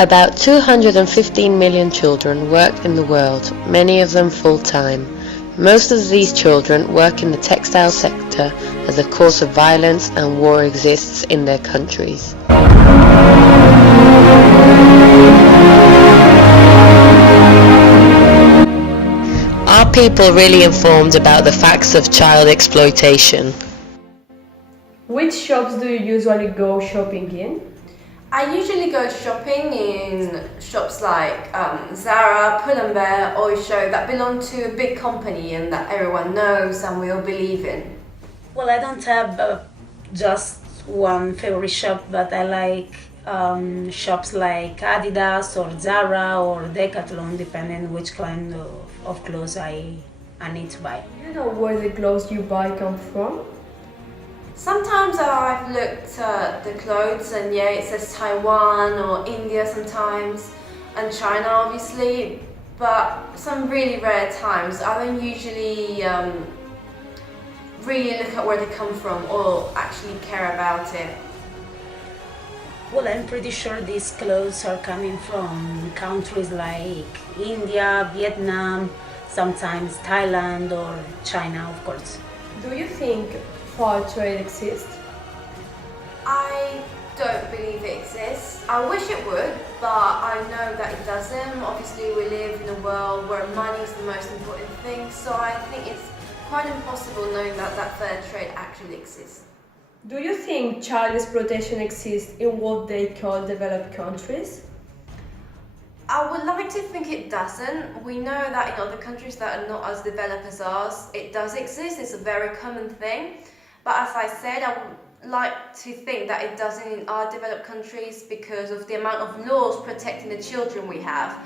About 215 million children work in the world, many of them full-time. Most of these children work in the textile sector as a cause of violence and war exists in their countries. Are people really informed about the facts of child exploitation? Which shops do you usually go shopping in? I usually go shopping in shops like Zara, Pull&Bear, Oysho that belong to a big company and that everyone knows and we all believe in. Well, I don't have just one favorite shop, but I like shops like Adidas or Zara or Decathlon, depending which kind of clothes I need to buy. Do you know where the clothes you buy come from? Sometimes I've looked at the clothes and yeah, it says Taiwan or India sometimes, and China obviously, but some really rare times I don't usually really look at where they come from or actually care about it. Well, I'm pretty sure these clothes are coming from countries like India, Vietnam, sometimes Thailand or China, of course. Do you think fair trade exists? I don't believe it exists. I wish it would, but I know that it doesn't. Obviously we live in a world where money is the most important thing, so I think it's quite impossible knowing that fair trade actually exists. Do you think child exploitation exists in what they call developed countries? I would like to think it doesn't. We know that in other countries that are not as developed as ours, it does exist. It's a very common thing. But as I said, I would like to think that it doesn't in our developed countries because of the amount of laws protecting the children we have.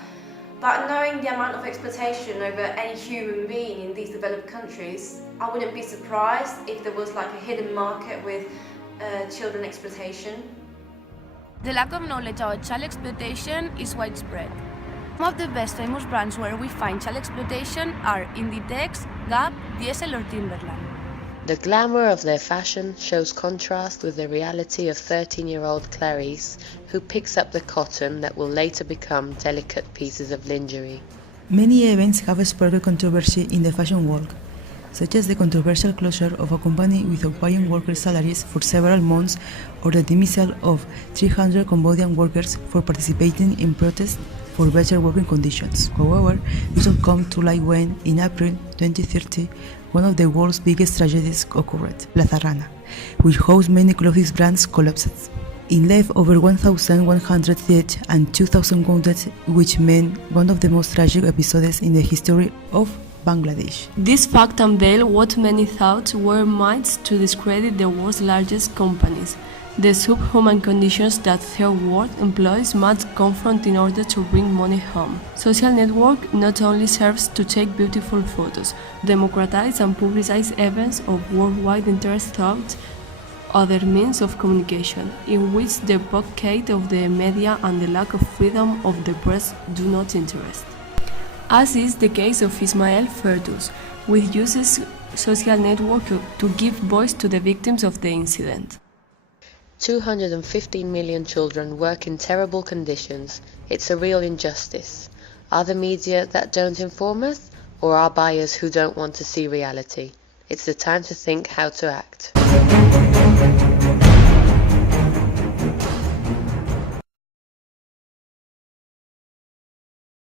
But knowing the amount of exploitation over any human being in these developed countries, I wouldn't be surprised if there was like a hidden market with children exploitation. The lack of knowledge about child exploitation is widespread. Some of the best famous brands where we find child exploitation are Inditex, Gap, Diesel or Timberland. The glamour of their fashion shows contrast with the reality of 13-year-old Clarice, who picks up the cotton that will later become delicate pieces of lingerie. Many events have sparked controversy in the fashion world, such as the controversial closure of a company without paying workers' salaries for several months or the dismissal of 300 Cambodian workers for participating in protests for better working conditions. However, this all came to light when, in April 2030, one of the world's biggest tragedies occurred, Plaza Rana, which hosts many clothes brands, collapsed. It left over 1,100 dead and 2,000 wounded, which meant one of the most tragic episodes in the history of Bangladesh. This fact unveiled what many thought were myths to discredit the world's largest companies, the subhuman conditions that third world employees must confront in order to bring money home. Social network not only serves to take beautiful photos, democratize and publicize events of worldwide interest throughout other means of communication, in which the blockade of the media and the lack of freedom of the press do not interest. As is the case of Ismael Ferdous, which uses social network to give voice to the victims of the incident. 215 million children work in terrible conditions. It's a real injustice. Are the media that don't inform us, or are buyers who don't want to see reality? It's the time to think how to act.